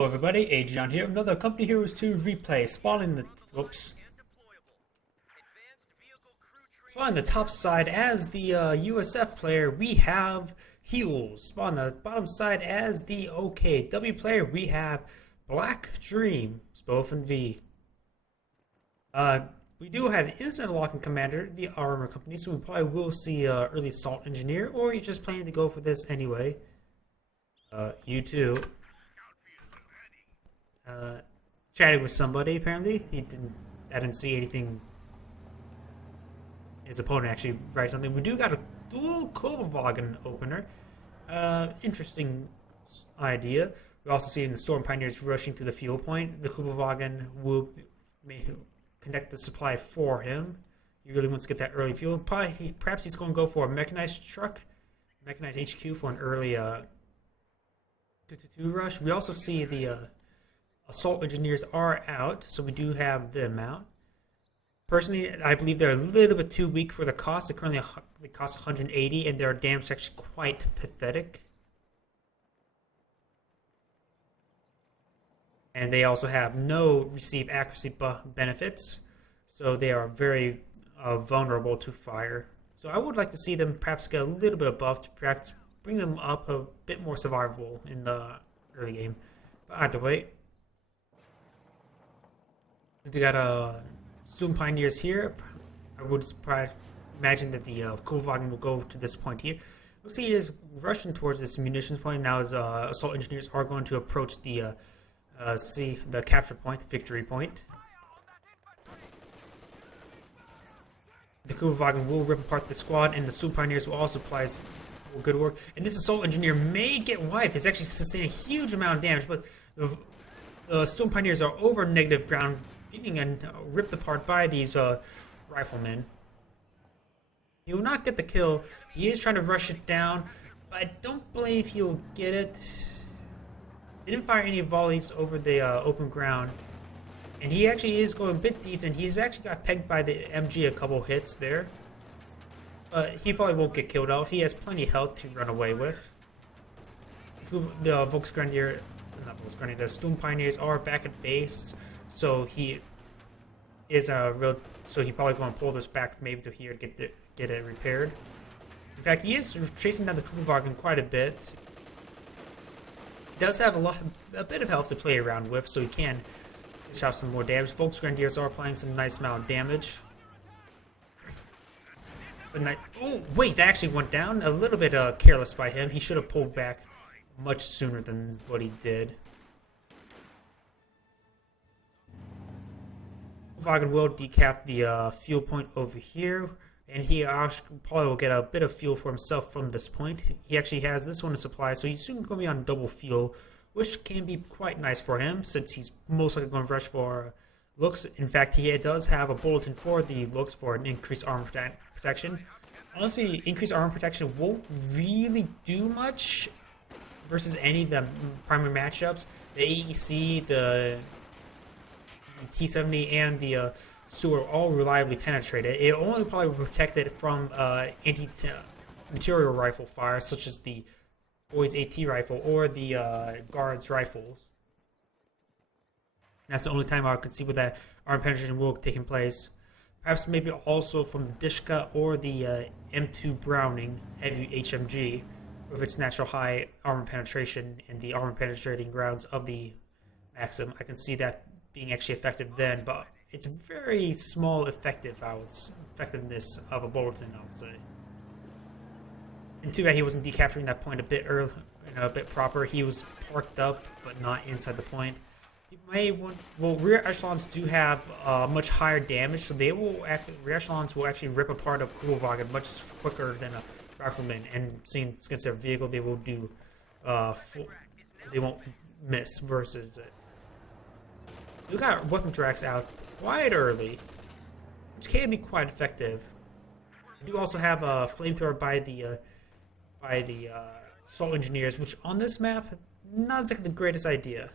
Hello everybody, Agion here. Another Company Heroes 2 replay. Spawn the top side as the USF player, we have Heels. Spawn the bottom side as the OKW player, we have Blvckdream. Both in V. We do have Instant Locking Commander, the Armor Company, so we probably will see early Assault Engineer, or you're just planning to go for this anyway. You too. Chatting with somebody apparently. I didn't see anything. His opponent actually write something. We do got a dual Blvckdream opener. Interesting idea. We also see in the Storm Pioneers rushing to the fuel point. The Blvckdream will connect the supply for him. He really wants to get that early fuel. Perhaps he's going to go for a mechanized truck, mechanized HQ for an early 2-2 rush. We also see the Assault Engineers are out, so we do have them out. Personally, I believe they're a little bit too weak for the cost. They cost 180, and their damage is actually quite pathetic. And they also have no receive accuracy benefits, so they are very vulnerable to fire. So I would like to see them perhaps get a little bit above to perhaps bring them up a bit more survivable in the early game. But either way, we got Storm Pioneers here. I would probably imagine that the Blvckdream will go to this point here. We'll see he is rushing towards this munitions point. Now his Assault Engineers are going to approach the capture point, the victory point. The Blvckdream will rip apart the squad, and the Storm Pioneers will also apply good work. And this Assault Engineer may get wiped. It's actually sustaining a huge amount of damage, but the Storm Pioneers are over negative ground, getting ripped apart by these riflemen. He will not get the kill. He is trying to rush it down, but I don't believe he'll get it. He didn't fire any volleys over the open ground, and he actually is going a bit deep, and he's actually got pegged by the MG a couple hits there. But he probably won't get killed off. He has plenty of health to run away with. The the Storm Pioneers are back at base, so he is so he probably going to pull this back maybe to here to get it repaired. In fact, he is chasing down the Blvckdream quite a bit. He does have a bit of health to play around with, so he can dish out some more damage. Blvckdream are applying some nice amount of damage. But oh wait, that actually went down. A little bit careless by him. He should have pulled back much sooner than what he did. Blvckdream will decap the fuel point over here, and he probably will get a bit of fuel for himself from this point. He actually has this one to supply, so he's soon going to be on double fuel, which can be quite nice for him since he's most likely going to rush for looks. In fact, he does have a bulletin for the looks for an increased armor protection. Honestly, increased armor protection won't really do much versus any of the primary matchups. The AEC, the T-70, and the SU are all reliably penetrated. It only probably protected from anti-material rifle fire, such as the Boys AT rifle or the Guards rifles. And that's the only time I could see where that armor penetration will taking place. Perhaps maybe also from the Dishka or the M2 Browning heavy HMG with its natural high armor penetration and the armor penetrating rounds of the Maxim. I can see that being actually effective then, but it's very small effectiveness of a bulletin, I would say. And too bad he wasn't decapturing that point a bit early, a bit proper. He was parked up, but not inside the point. He may want, well, rear echelons do have much higher damage, so rear echelons will actually rip apart a Blvckdream much quicker than a rifleman. And seeing against their vehicle, they will do, they won't miss versus it. We got weapon tracks out quite early, which can be quite effective. We do also have a flamethrower by the Assault Engineers, which on this map, not exactly the greatest idea.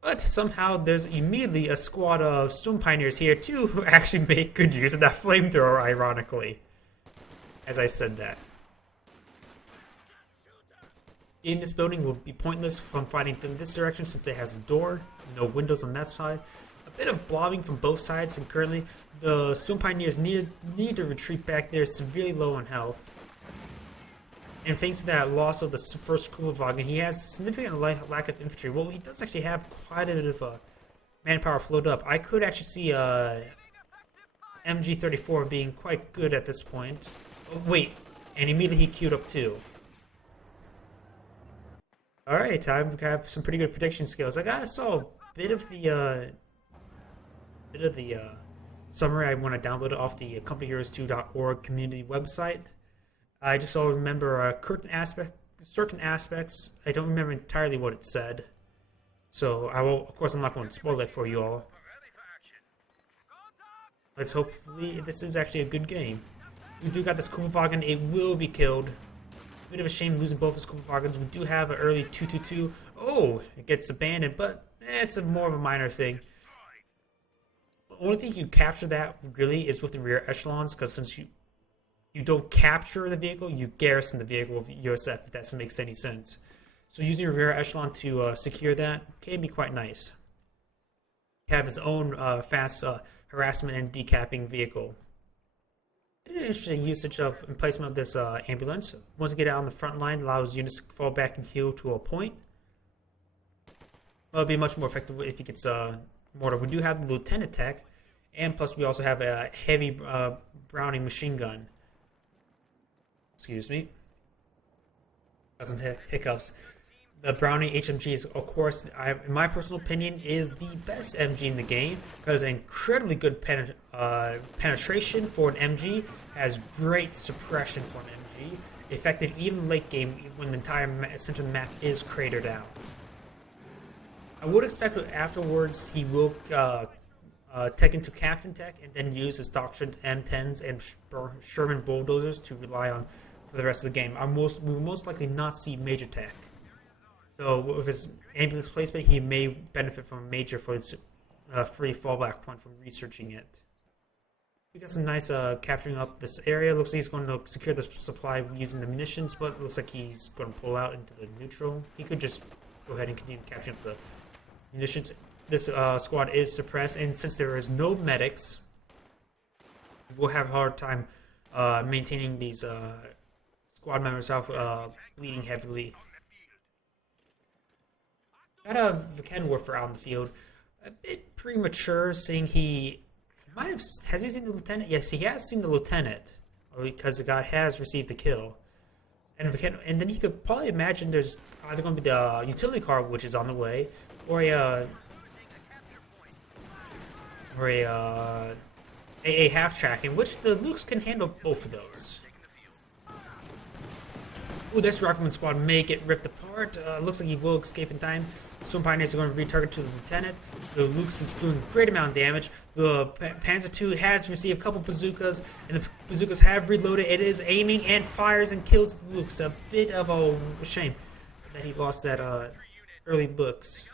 But somehow there's immediately a squad of Storm Pioneers here too who actually make good use of that flamethrower, ironically. As I said that. in this building will be pointless from fighting in this direction since it has a door, no windows on that side. A bit of blobbing from both sides, and currently the Stone Pioneers need to retreat back. They're severely low on health. And thanks to that loss of the first Blvckdream, he has significant lack of infantry. Well, he does actually have quite a bit of manpower float up. I could actually see MG34 being quite good at this point. Oh, wait, and immediately he queued up too. Alright, I have some pretty good prediction skills. I saw a bit of the summary. I want to download it off the companyheroes2.org community website. I just all remember certain aspects. I don't remember entirely what it said. So I will, of course, I'm not going to spoil it for you all. Let's hopefully this is actually a good game. We do got this Blvckdream. It will be killed. Bit of a shame losing both his Blvckdreams. We do have an early 2-2-2. Oh, it gets abandoned, but it's more of a minor thing. The only thing you capture that really is with the rear echelons, because since you don't capture the vehicle, you garrison the vehicle with USF, if that makes any sense. So using your rear echelon to secure that can be quite nice. Have his own fast harassment and decapping vehicle. An interesting usage of and placement of this ambulance. Once you get out on the front line, allows units to fall back and heal to a point. Well, it'll be much more effective if he gets mortar. We do have the lieutenant tech, and plus we also have a heavy Browning machine gun. Excuse me. Got some hiccups. The Browning HMG is, of course, in my personal opinion, is the best MG in the game because incredibly good penetration for an MG, has great suppression for an MG, effective even late game when the entire center of the map is cratered out. I would expect that afterwards he will tech into Captain Tech and then use his doctrine M10s and Sherman bulldozers to rely on for the rest of the game. We will most likely not see Major Tech. So with his ambulance placement, he may benefit from a Major for his free fallback point from researching it. We got some nice capturing up this area. Looks like he's going to secure the supply using the munitions, but it looks like he's going to pull out into the neutral. He could just go ahead and continue capturing up the munitions. This squad is suppressed, and since there is no medics, we'll have a hard time maintaining these squad members without bleeding heavily. Got a Blvckdream out in the field. A bit premature, seeing he might have... Has he seen the lieutenant? Yes, he has seen the lieutenant, because the guy has received the kill. And then he could probably imagine there's either going to be the utility car, which is on the way, or a half track, in which the Lukes can handle both of those. Ooh, this rifleman squad may get ripped apart. Looks like he will escape in time. Some Pioneers are going to retarget to the lieutenant. The Lukes is doing a great amount of damage. The Panzer II has received a couple bazookas, and the bazookas have reloaded. It is aiming and fires and kills the Lukes. A bit of a shame that he lost that early looks.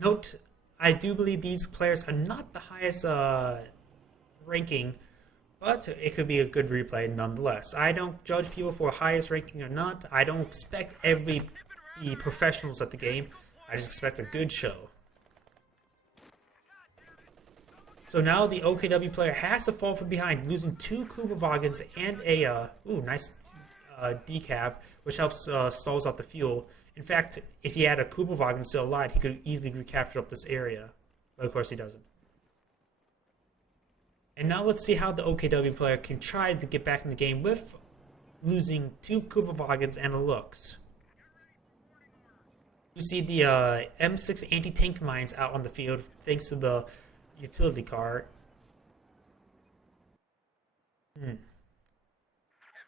Note, I do believe these players are not the highest ranking, but it could be a good replay nonetheless. I don't judge people for highest ranking or not. I don't expect everybody to be professionals at the game. I just expect a good show. So now the OKW player has to fall from behind, losing 2 Blvckdreams and a nice decap, which helps stalls out the fuel. In fact, if he had a Blvckdream still alive, he could easily recapture up this area. But of course he doesn't. And now let's see how the OKW player can try to get back in the game with losing 2 Blvckdreams and a Lux. You see the M6 anti-tank mines out on the field thanks to the utility car.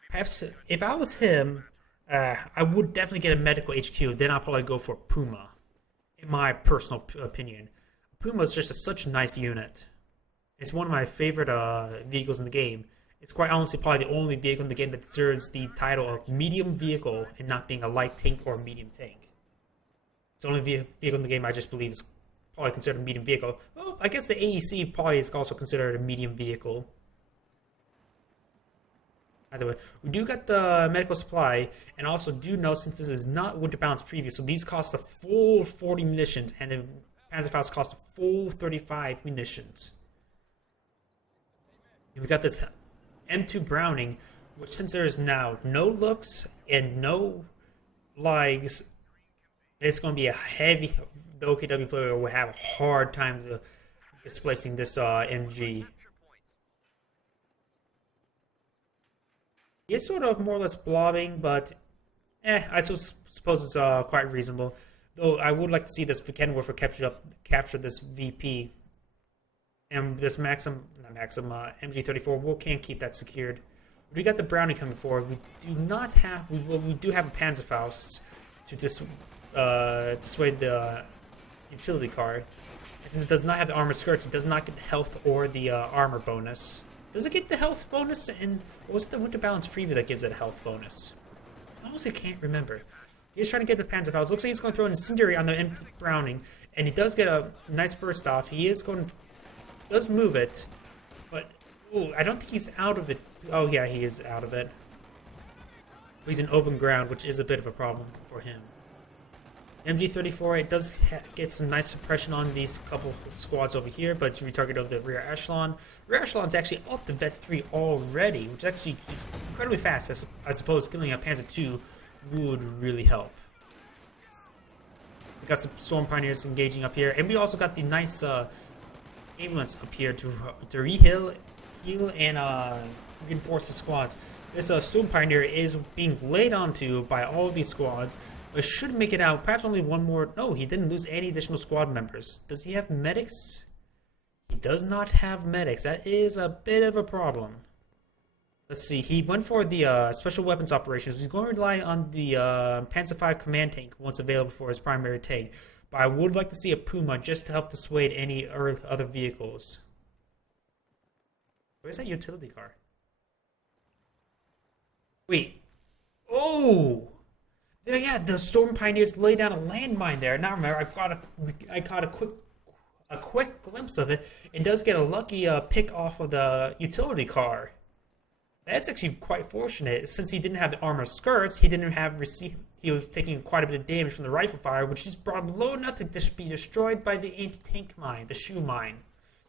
Perhaps if I was him, I would definitely get a medical HQ. Then I'll probably go for Puma, in my personal opinion. Puma is just such a nice unit. It's one of my favorite vehicles in the game. It's quite honestly probably the only vehicle in the game that deserves the title of medium vehicle and not being a light tank or a medium tank. It's the only vehicle in the game I just believe is probably considered a medium vehicle. Well, I guess the AEC probably is also considered a medium vehicle. Either way, we do got the medical supply, and also do know since this is not winter balance preview, so these cost a full 40 munitions, and the Panzerfaust cost a full 35 munitions. And we got this M2 Browning, which since there is now no looks and no lives, it's going to be a heavy. The OKW player will have a hard time displacing this MG. He is sort of more or less blobbing, but I suppose it's quite reasonable. Though I would like to see this Kenworth capture this VP. And this MG34, we can't keep that secured. We got the Brownie coming forward. We do not have, we do have a Panzerfaust to dissuade the utility car. And since it does not have the armor skirts, it does not get the health or the armor bonus. Does it get the health bonus? And what was it, the Winter Balance preview that gives it a health bonus? I honestly can't remember. He's trying to get the Panzerfaust. Looks like he's going to throw an Incendiary on the empty Browning, and he does get a nice burst off. He is going, does move it, but ooh, I don't think he's out of it. Oh yeah, he is out of it. He's in open ground, which is a bit of a problem for him. MG34, it does get some nice suppression on these couple squads over here, but it's retargeted over the rear echelon. Rear echelon's actually up to Vet 3 already, which actually is incredibly fast. I suppose killing a Panzer 2 would really help. We got some Storm Pioneers engaging up here, and we also got the nice ambulance up here to heal and reinforce the squads. This Storm Pioneer is being laid onto by all of these squads. But should make it out. Perhaps only one more. No, he didn't lose any additional squad members. Does he have medics? He does not have medics. That is a bit of a problem. Let's see. He went for the special weapons operations. He's going to rely on the Panzer V command tank once available for his primary tank. But I would like to see a Puma just to help dissuade any other vehicles. Where's that utility car? Wait. Oh! Yeah, the Storm Pioneers lay down a landmine there. Now remember, I caught a quick glimpse of it. It does get a lucky pick off of the utility car. That's actually quite fortunate. Since he didn't have the armor skirts, he didn't have he was taking quite a bit of damage from the rifle fire, which is brought low enough to be destroyed by the anti-tank mine, the shoe mine.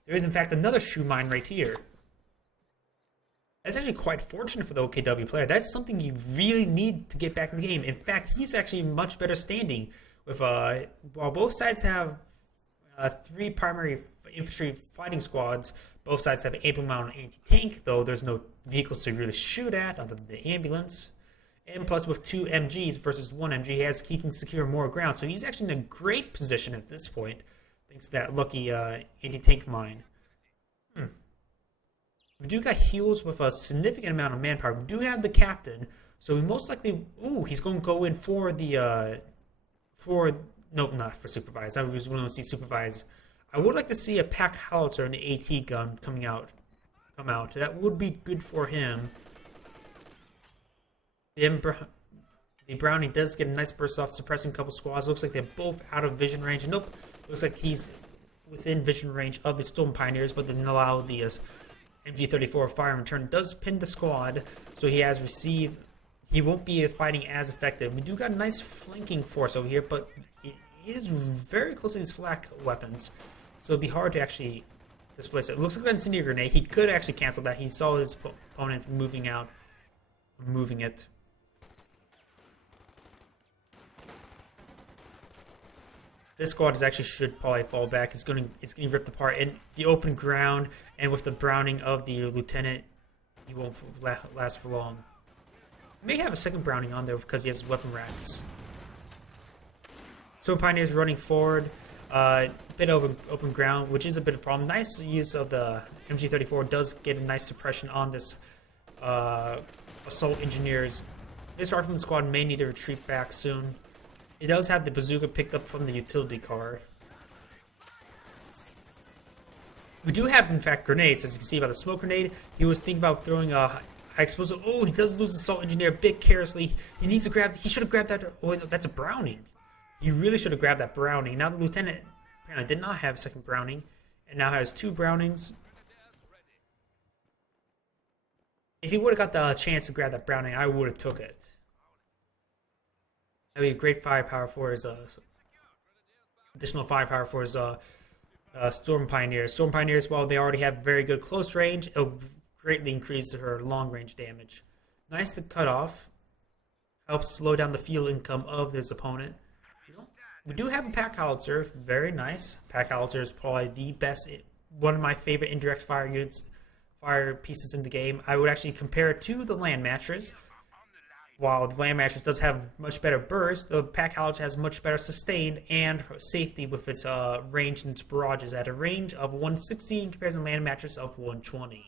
There is in fact another shoe mine right here. That's actually quite fortunate for the OKW player. That's something you really need to get back in the game. In fact, he's actually much better standing. With while both sides have 3 primary infantry fighting squads, both sides have ample amount of anti-tank, though there's no vehicles to really shoot at other than the ambulance. And plus, with 2 MGs versus 1 MG, he can secure more ground. So he's actually in a great position at this point, thanks to that lucky anti-tank mine. We do got heals with a significant amount of manpower. We do have the captain, so we most likely... Ooh, he's going to go in for the... Nope, not for supervise. I was going to see supervise. I would like to see a pack howitzer and an AT gun come out. That would be good for him. The Brownie does get a nice burst off, suppressing a couple squads. Looks like they're both out of vision range. Nope, looks like he's within vision range of the Storm Pioneers, but didn't allow the... MG34 fire in return does pin the squad, so he has received. He won't be fighting as effective. We do got a nice flanking force over here, but it is very close to these flak weapons, so it'd be hard to actually displace it. It looks like an incendiary grenade. He could actually cancel that. He saw his opponent moving out, moving it. This squad is actually should probably fall back. It's going to rip apart in the open ground, and with the Browning of the lieutenant, he won't last for long. He may have a second Browning on there because he has weapon racks. So Pioneers running forward, a bit of open ground, which is a bit of a problem. Nice use of the MG34 does get a nice suppression on this assault engineers. This rifleman squad may need to retreat back soon. It does have the bazooka picked up from the utility car. We do have, in fact, grenades, as you can see by the smoke grenade. He was thinking about throwing a high explosive. Oh, he does lose the assault engineer a bit carelessly. He needs to grab. He should have grabbed that. Oh, no, that's a Browning. He really should have grabbed that Browning. Now the lieutenant apparently did not have a second Browning, and now has 2 Brownings. If he would have got the chance to grab that Browning, I would have took it. That'd be a great firepower for his additional firepower for his Storm Pioneers. Storm Pioneers, while they already have very good close range, it'll greatly increase her long range damage. Nice to cut off. Helps slow down the fuel income of his opponent. We do have a Pack Howitzer, very nice. Pack Howitzer is probably the best, one of my favorite indirect fire units, fire pieces in the game. I would actually compare it to the Land Mattress. While the Land Mattress does have much better burst, the Pack Howitzer has much better sustain and safety with its range and its barrages at a range of 160 in comparison to Land Mattress of 120.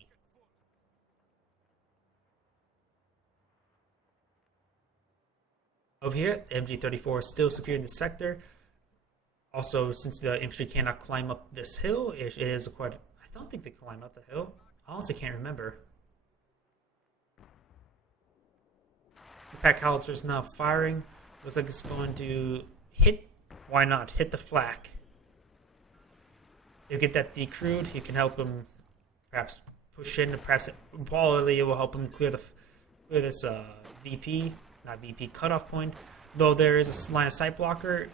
Over here, the MG-34 is still securing the sector. Also, since the infantry cannot climb up this hill, it is quite... I don't think they climb up the hill. I honestly can't remember. The Pack Howitzer is now firing. Looks like it's going to hit... Why not? Hit the flak. If you get that decrewed, you can help him perhaps push in, and perhaps probably it will help him clear this VP... Not VP cutoff point, though there is a line of sight blocker.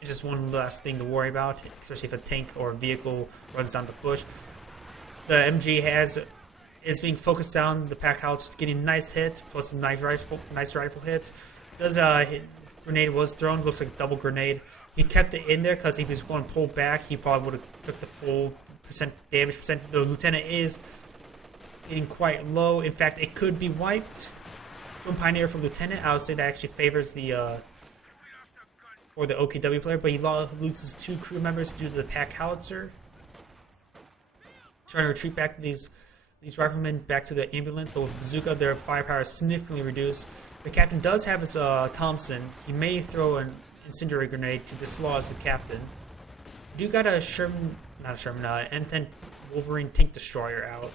It's just one less thing to worry about, especially if a tank or a vehicle runs down the push. The MG is being focused down the Pack Howitzer, getting nice hit plus some nice rifle hits. Grenade was thrown, looks like a double grenade. He kept it in there because if he was going to pull back, he probably would have took the full damage percent. The lieutenant is getting quite low. In fact, it could be wiped. From Pioneer from Lieutenant, I would say that actually favors the or the OKW player, but he loses 2 crew members due to the Pack Howitzer. Trying to retreat back to these riflemen back to the ambulance, but with Bazooka, their firepower is significantly reduced. The captain does have his Thompson. He may throw an incendiary grenade to dislodge the captain. You got a M10 Wolverine tank destroyer out.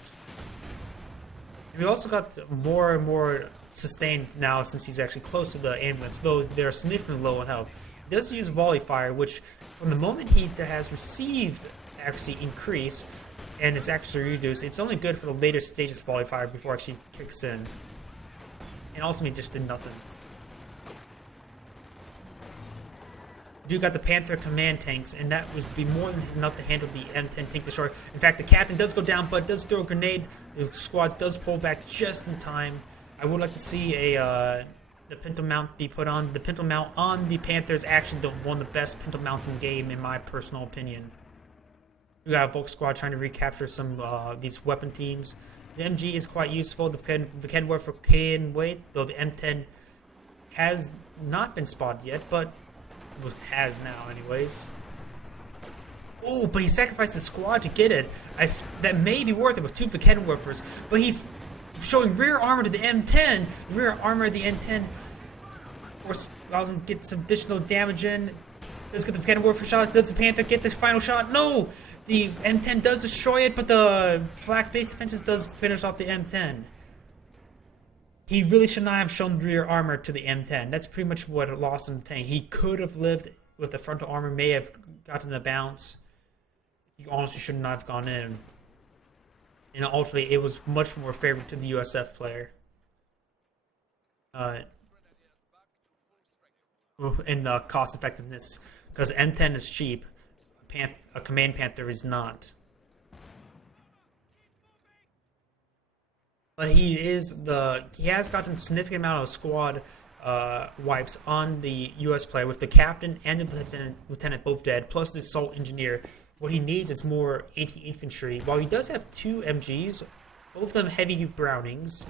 We also got more and more sustained now since he's actually close to the ambulance, though they're significantly low on health. He does use volley fire, which from the moment he has received accuracy increase and it's actually reduced, it's only good for the later stages of volley fire before it actually kicks in. And ultimately just did nothing. You got the Panther command tanks, and that would be more than enough to handle the M10 tank destroyer. In fact, the captain does go down, but does throw a grenade. The squad does pull back just in time. I would like to see the pintle mount be put on. The pintle mount on the Panther is actually one of the best pintle mounts in the game, in my personal opinion. We got a Volk squad trying to recapture some these weapon teams. The MG is quite useful. The Vekendorfer can wait, though the M10 has not been spotted yet, but has now anyways. Oh, but he sacrificed his squad to get it. That may be worth it with 2 Vekendorfers, but he's showing rear armor to the M10. Rear armor of the M10, of course, allows him to get some additional damage in. Does get the Vekendorfer shot. Does the Panther get the final shot? No! The M10 does destroy it, but the flak base defenses does finish off the M10. He really should not have shown rear armor to the M10. That's pretty much what lost him the tank. He could have lived with the frontal armor, may have gotten a bounce. He honestly should not have gone in. And ultimately, it was much more favorable to the USF player. In the cost effectiveness, because M10 is cheap, a Command Panther is not. But he has gotten a significant amount of squad wipes on the US player, with the captain and the lieutenant both dead, plus the assault engineer. What he needs is more anti-infantry. While he does have 2 MGs, both of them heavy Brownings,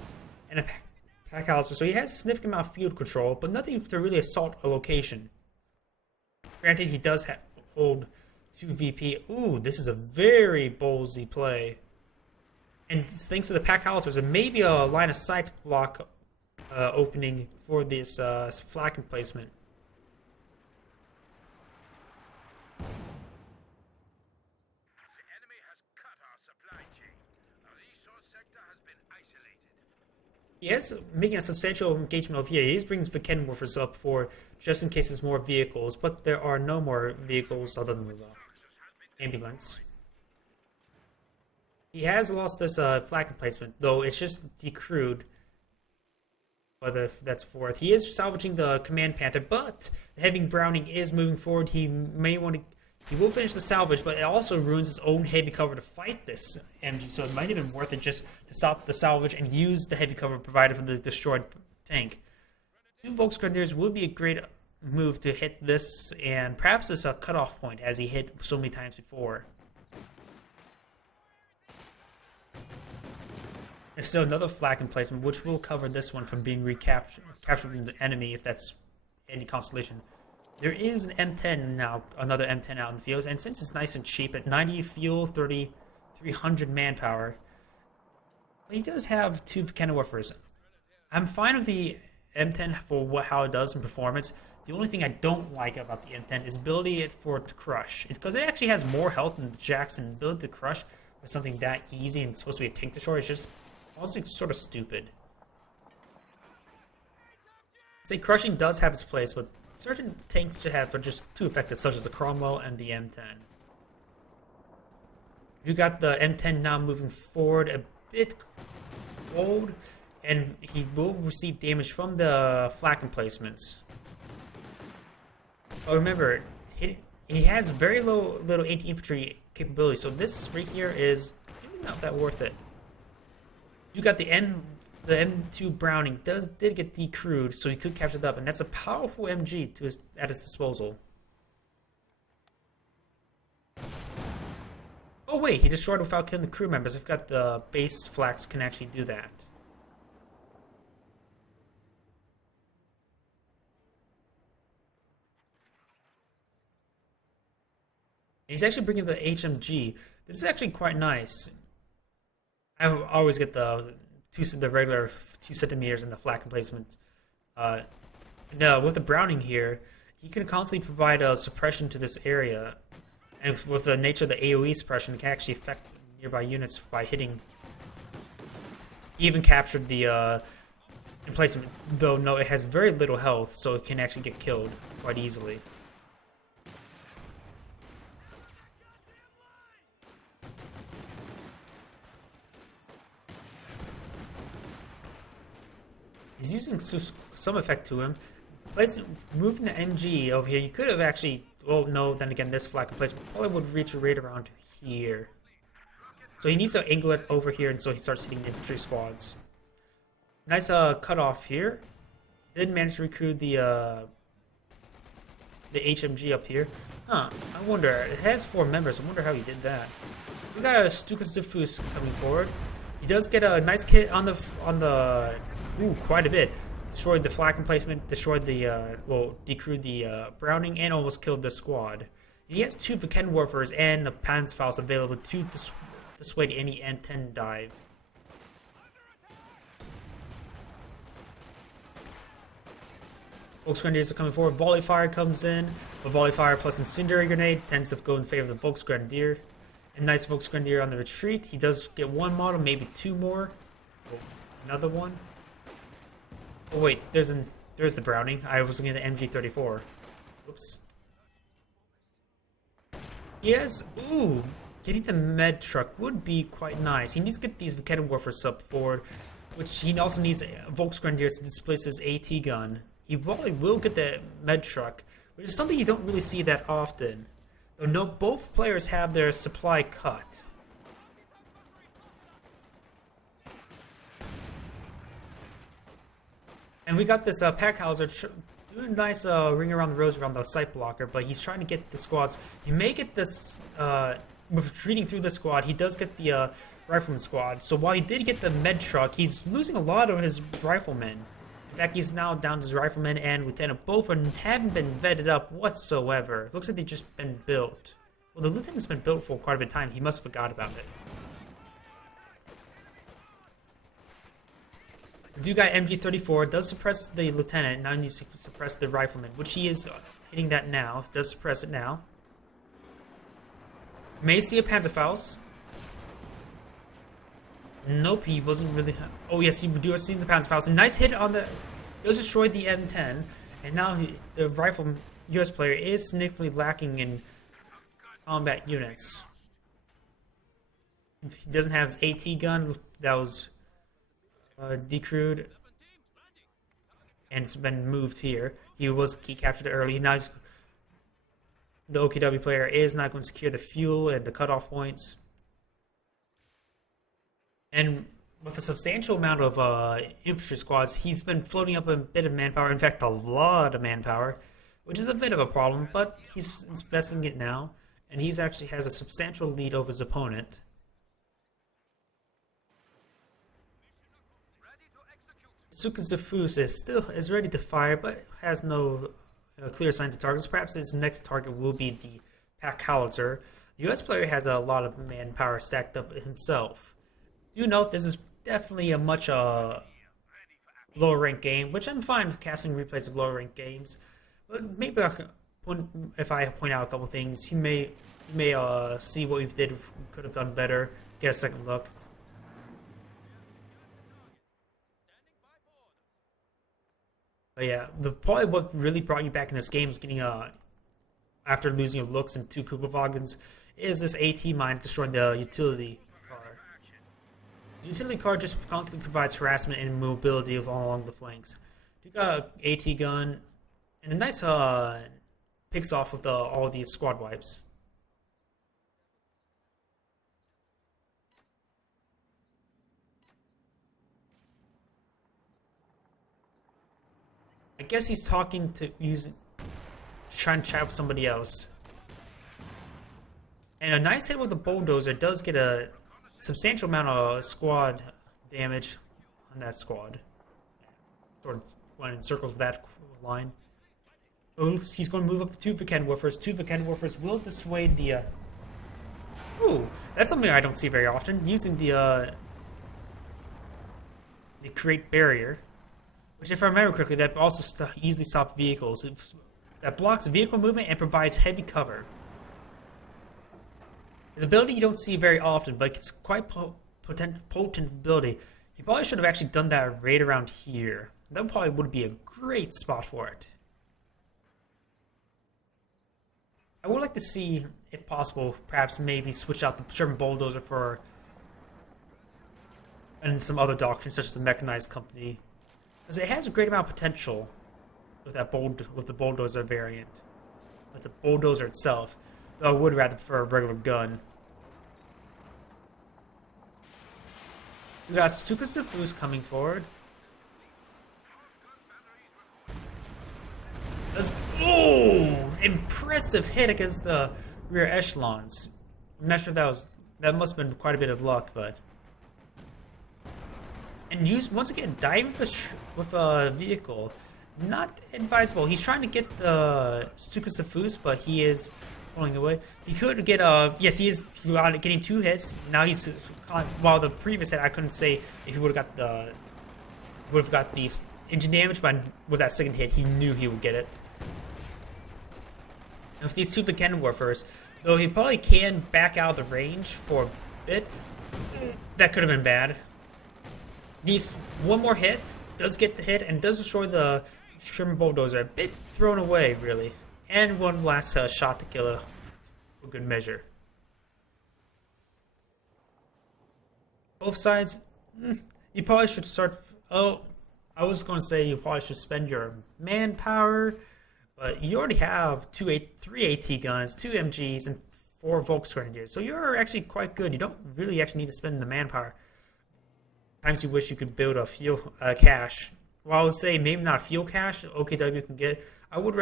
and a Pack Howitzer, so he has a significant amount of field control, but nothing to really assault a location. Granted, he does hold 2 VP. Ooh, this is a very ballsy play. And thanks to the Pack Howitzers, there may be a line of sight block opening for this flak emplacement. He is making a substantial engagement over here. He brings Vekendorfers up for just in case there's more vehicles, but there are no more vehicles other than the ambulance. He has lost this flag emplacement, though it's just decrewed. Whether that's worth. He is salvaging the Command Panther, but the Heavy Browning is moving forward. He may want to. He will finish the salvage, but it also ruins his own heavy cover to fight this MG, so it might have been worth it just to stop the salvage and use the heavy cover provided from the destroyed tank. 2 Volksgrenadiers would be a great move to hit this, and perhaps this a cutoff point as he hit so many times before. There's still another flag emplacement, which will cover this one from being captured from the enemy, if that's any constellation. There is an M10 now, another M10 out in the fields, and since it's nice and cheap at 90 fuel, 300 manpower, he does have 2 cannon warfers. I'm fine with the M10 for how it does in performance. The only thing I don't like about the M10 is ability for it to crush. It's because it actually has more health than the Jackson. Ability to crush with something that easy and supposed to be a tank destroyer is just honestly sort of stupid. Say crushing does have its place, but certain tanks should have are just too effective, such as the Cromwell and the M10. You got the M10 now moving forward a bit cold, and he will receive damage from the flak emplacements. But remember, he has very little anti-infantry capability, so this right here is really not that worth it. You got the M2 Browning did get decrewed, so he could capture it up, and that's a powerful MG at his disposal. Oh wait, he destroyed without killing the crew members. I've got the base flax can actually do that. He's actually bringing the HMG. This is actually quite nice. I always get the regular 2 centimeters in the flak emplacement. No, with the Browning here, he can constantly provide a suppression to this area, and with the nature of the AOE suppression, it can actually affect nearby units by hitting. He even captured the emplacement, though no, it has very little health, so it can actually get killed quite easily. He's using some effect to him. Moving the MG over here, you could have actually... Well, no, then again, this flag emplacement probably would reach right around here. So he needs to angle it over here, and so he starts hitting the infantry squads. Nice cutoff here. Did manage to recruit the HMG up here. Huh, I wonder, it has 4 members, I wonder how he did that. We got a Stukas Zifus coming forward. He does get a nice hit on the ooh, quite a bit. Destroyed the flak emplacement, destroyed the, decrewed the Browning, and almost killed the squad. And he has 2 Vikennen and the Panzerfaust available to dissuade any M10 dive. Volksgrenadiers are coming forward. Volley fire comes in. A volley fire plus incendiary grenade tends to go in favor of the Volksgrenadier. A nice Volksgrenadier on the retreat. He does get 1 model, maybe 2 more. Oh, another one. Oh wait, there's the Browning. I was looking at the MG34. Oops. Yes, ooh, getting the med truck would be quite nice. He needs to get these Vikennen Warfers up forward, which he also needs Volksgrenadiers to displace his AT gun. He probably will get the med truck, which is something you don't really see that often. Though no, both players have their supply cut. And we got this Packhauser doing a nice ring around the rosy around the sight blocker, but he's trying to get the squads. He may get this, retreating through the squad, he does get the rifleman squad. So while he did get the med truck, he's losing a lot of his riflemen. In fact, he's now down to his rifleman and lieutenant. Both haven't been vetted up whatsoever. Looks like they've just been built. Well, the lieutenant's been built for quite a bit of time. He must have forgot about it. The new guy MG34 does suppress the lieutenant. Now he needs to suppress the rifleman, which he is hitting that now. Does suppress it now. May see a Panzerfaust. Nope, he wasn't really... Oh yes, you do see the Panzerfaust. A nice hit on the... Does destroy the M10. And now the rifle US player is significantly lacking in combat units. He doesn't have his AT gun that was decrewed, and it's been moved here. He captured it early. Now the OKW player is not going to secure the fuel and the cutoff points. And with a substantial amount of infantry squads, he's been floating up a bit of manpower. In fact, a lot of manpower, which is a bit of a problem, but he's investing it now, and he's actually has a substantial lead over his opponent. Sukazafus is ready to fire, but has no clear signs of targets. Perhaps his next target will be the Pack Howitzer. The US player has a lot of manpower stacked up himself. Do note this is definitely a much lower ranked game, which I'm fine with casting replays of lower ranked games. But maybe if I point out a couple things, you may see what we could have done better, get a second look. But yeah, probably what really brought you back in this game is getting after losing your looks and 2 Kubelwagens is this AT mine destroying the utility car. The utility car just constantly provides harassment and mobility along the flanks. You got an AT gun and a nice picks off with all these squad wipes. I guess he's trying to chat with somebody else. And a nice hit with the bulldozer does get a substantial amount of squad damage on that squad. Sort of went in circles with that line. He's going to move up to 2 Vekendwerfers. 2 Vekendwerfers will dissuade the... Ooh, that's something I don't see very often. Using the create barrier. Which, if I remember correctly, that also easily stops vehicles. That blocks vehicle movement and provides heavy cover. His ability you don't see very often, but it's quite potent ability. He probably should have actually done that right around here. That probably would be a great spot for it. I would like to see, if possible, perhaps maybe switch out the Sherman Bulldozer for and some other doctrines such as the Mechanized Company. Because it has a great amount of potential with the bulldozer variant, with the bulldozer itself. Though I would rather prefer a regular gun. We got Sukasafus coming forward. Impressive hit against the rear echelons. I'm not sure if that must have been quite a bit of luck, but. And once again, diving with a vehicle, not advisable. He's trying to get the Sukasafus, but he is pulling away. He could get yes, he is getting 2 hits. Now he's while the previous hit I couldn't say if he would have got the engine damage, but with that second hit he knew he would get it. And with these 2 Vekendwerfers, though he probably can back out of the range for a bit, that could have been bad. One more hit does get the hit and does destroy the Sherman Bulldozer. A bit thrown away, really. And one last shot to kill it for good measure. Both sides, you probably should start... Oh, I was going to say you probably should spend your manpower, but you already have 3 AT guns, 2 MGs, and 4 Volksgrenadiers. So you're actually quite good. You don't really actually need to spend the manpower. Times you wish you could build a fuel cache. Well, I would say maybe not a fuel cache. OKW can get. I would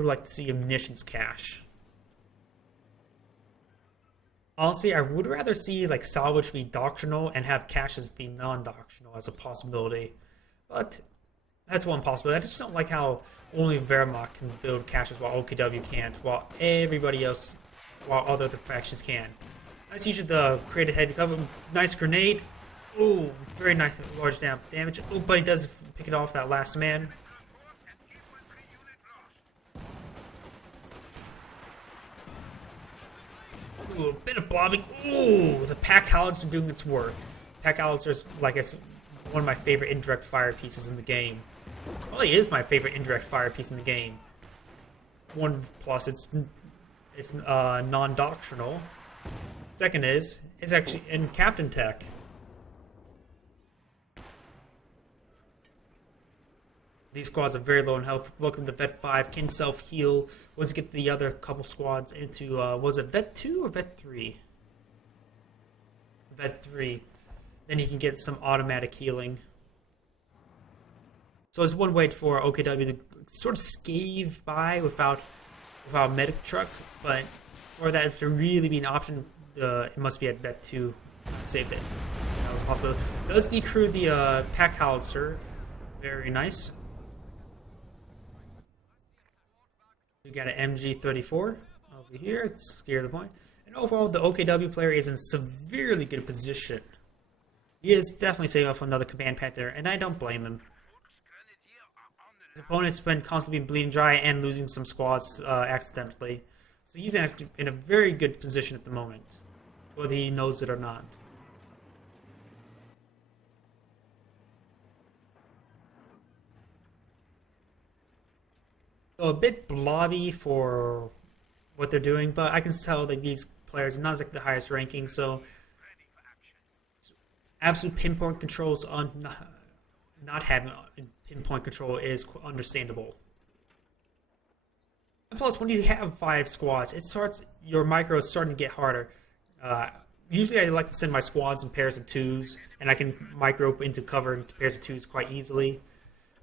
like to see a munitions cache. Honestly, I would rather see like salvage be doctrinal and have caches be non-doctrinal as a possibility. But that's one possibility. I just don't like how only Wehrmacht can build caches while OKW can't, while other factions can. Nice use of the created heavy cover. Nice grenade. Oh, very nice, large damage. Oh, but he does pick it off that last man. Ooh, a bit of blobbing. Ooh, the Pack Howitzer doing its work. Pack Howitzer is, like I said, one of my favorite indirect fire pieces in the game. Probably is my favorite indirect fire piece in the game. 1+, it's non-doctrinal. Second is, is actually in Captain Tech. These squads are very low in health. Look at the Vet 5 can self-heal once you get the other couple squads into, was it Vet 2 or Vet 3? Vet 3. Then you can get some automatic healing. So it's one way for OKW to sort of scave by without a medic truck, but for that to really be an option, it must be at Vet 2 to save it. That was a possibility. Does decrew the pack howitzer. Very nice. We got an MG34 over here. It's scared of the point. And overall, the OKW player is in severely good position. He is definitely saving up for another Command Panther, and I don't blame him. His opponent's been constantly bleeding dry and losing some squads accidentally. So he's in a very good position at the moment, whether he knows it or not. So a bit blobby for what they're doing, but I can tell that these players are not like the highest ranking, so absolute pinpoint controls on not having pinpoint control is understandable. And plus, when you have 5 squads, your micro is starting to get harder. Usually, I like to send my squads in pairs of 2s, and I can micro into cover in pairs of 2s quite easily.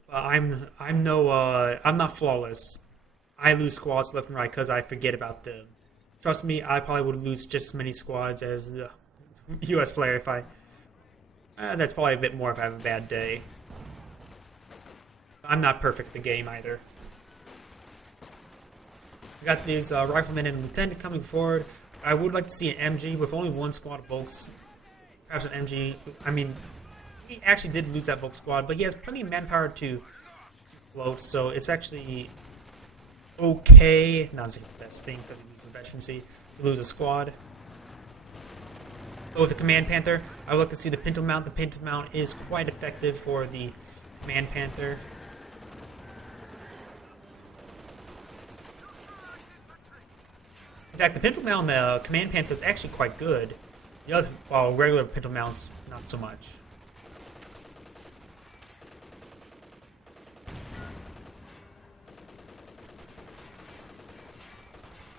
I'm not flawless. I lose squads left and right because I forget about them. Trust me, I probably would lose just as many squads as the US player if I. That's probably a bit more if I have a bad day. I'm not perfect at the game either. We got these riflemen and lieutenant coming forward. I would like to see an MG with only 1 squad of Volks. Perhaps an MG. I mean, he actually did lose that Volk squad, but he has plenty of manpower to float, so it's actually okay. Not the best thing because he loses the veterancy to lose a squad. But with the Command Panther, I would like to see the Pinto Mount. The Pinto Mount is quite effective for the Command Panther. In fact, the Pinto Mount and the Command Panther is actually quite good. While regular Pinto Mounts, not so much.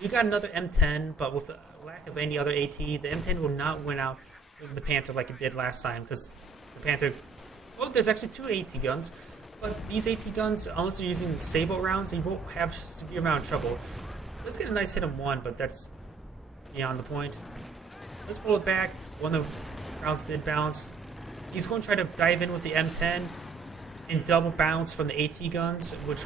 We got another M10, but with the lack of any other AT, the M10 will not win out as the Panther like it did last time, because the Panther... Well, there's actually 2 AT guns, but these AT guns, unless you're using the Sable rounds, you won't have a severe amount of trouble. Let's get a nice hit on 1, but that's beyond the point. Let's pull it back. One of the rounds did bounce. He's going to try to dive in with the M10 and double bounce from the AT guns, which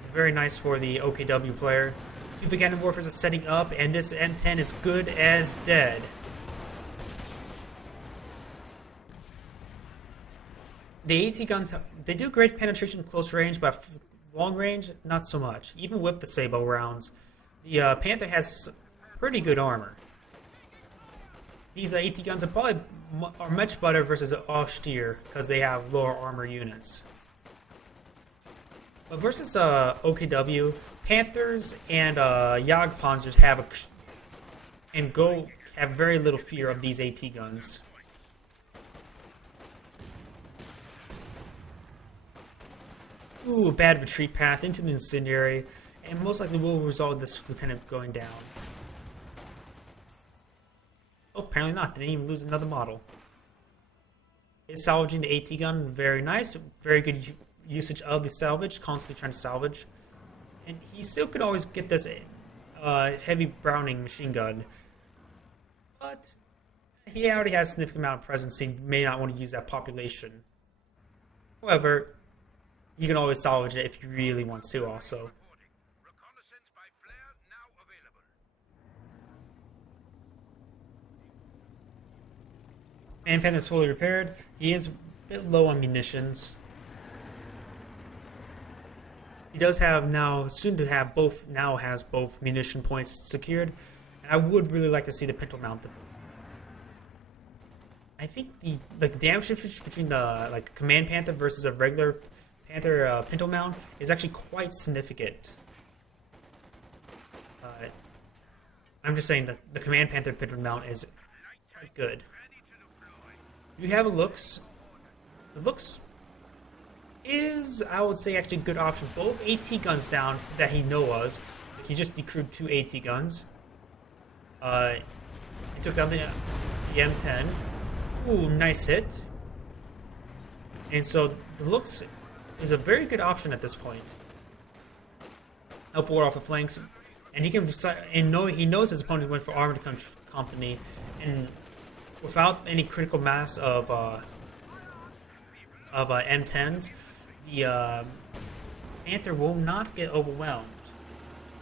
is very nice for the OKW player. 2 Veganon Warfers are setting up, and this M10 is good as dead. The AT guns, they do great penetration close range, but long range, not so much. Even with the Sabo rounds, the Panther has pretty good armor. These AT guns are much better versus Austere because they have lower armor units. But versus OKW, Panthers and Jagdpanzers have very little fear of these AT guns. Ooh, a bad retreat path into the incendiary, and most likely will result in this lieutenant going down. Oh, apparently not. Didn't even lose another model. Is salvaging the AT gun very nice. Very good usage of the salvage. Constantly trying to salvage. And he still could always get this heavy Browning machine gun. But he already has a significant amount of presence. He may not want to use that population. However, you can always salvage it if he really wants to also. Man Panther is fully repaired. He is a bit low on munitions. He does have has both munition points secured. And I would really like to see the Pinto Mount. I think the damage difference between the Command Panther versus a regular Panther Pinto Mount is actually quite significant. I'm just saying that the Command Panther infantry mount is quite good. You have a looks. The looks is, I would say, actually a good option. Both AT guns down that he knows. He just decrewed 2 AT guns. He took down the M10. Ooh, nice hit. And so the looks is a very good option at this point. Help ward off the flanks, and he can he knows his opponent went for armored company, and without any critical mass of M10s, the Panther will not get overwhelmed.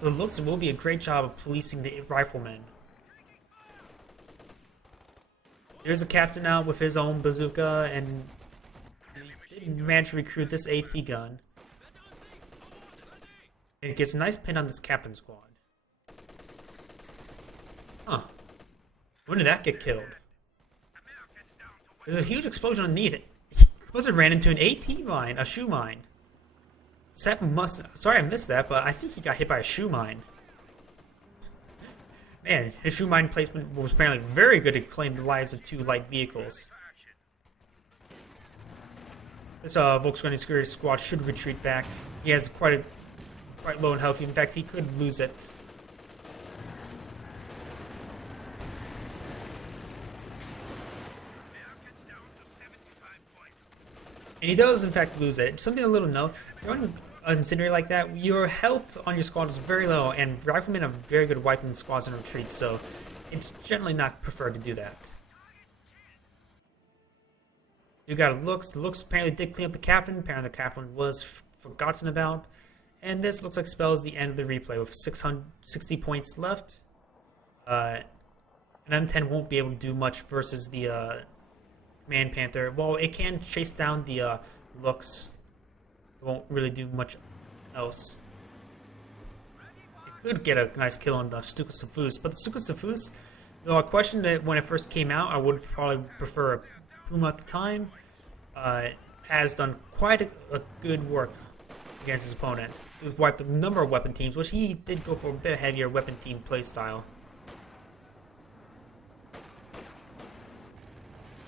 So it looks will be a great job of policing the riflemen. There's a captain out with his own bazooka, and he did manage to recruit this AT gun. And it gets a nice pin on this captain squad. Huh. When did that get killed? There's a huge explosion underneath it. He must have ran into an AT mine, a shoe mine. Sorry I missed that, but I think he got hit by a shoe mine. Man, his shoe mine placement was apparently very good to claim the lives of 2 light vehicles. This Blvckdream security squad should retreat back. He has quite low in health. In fact, he could lose it. And he does, in fact, lose it. Something a little note. If you're on a incendiary like that, your health on your squad is very low, and riflemen are very good at wiping squads in retreat, so it's generally not preferred to do that. You got looks. The looks apparently did clean up the captain. Apparently the captain was forgotten about. And this looks like spells the end of the replay with 660 points left. An M10 won't be able to do much versus the Command Panther. Well, it can chase down the looks. It won't really do much else. It could get a nice kill on the Stuka Safus, but the Stuka Safus, though I questioned it when it first came out, I would probably prefer a Puma at the time. Has done quite a good work against his opponent. He wiped a number of weapon teams, which he did go for a bit heavier weapon team playstyle.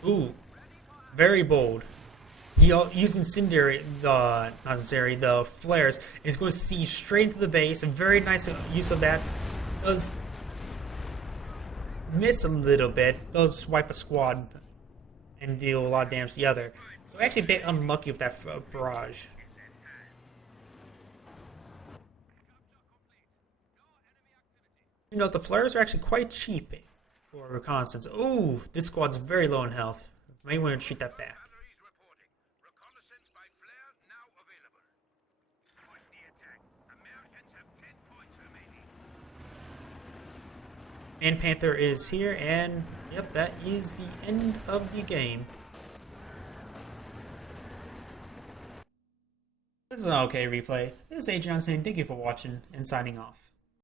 Ooh, very bold. He used incendiary, the flares, and he's going to see straight into the base. A very nice use of that. Does miss a little bit. Does wipe a squad and deal a lot of damage to the other. So actually a bit unlucky with that barrage. You know, the flares are actually quite cheap for reconnaissance. Ooh, this squad's very low in health. May want to treat that back. And Panther is here, and yep, that is the end of the game. This is an okay replay. This is Agion saying thank you for watching and signing off.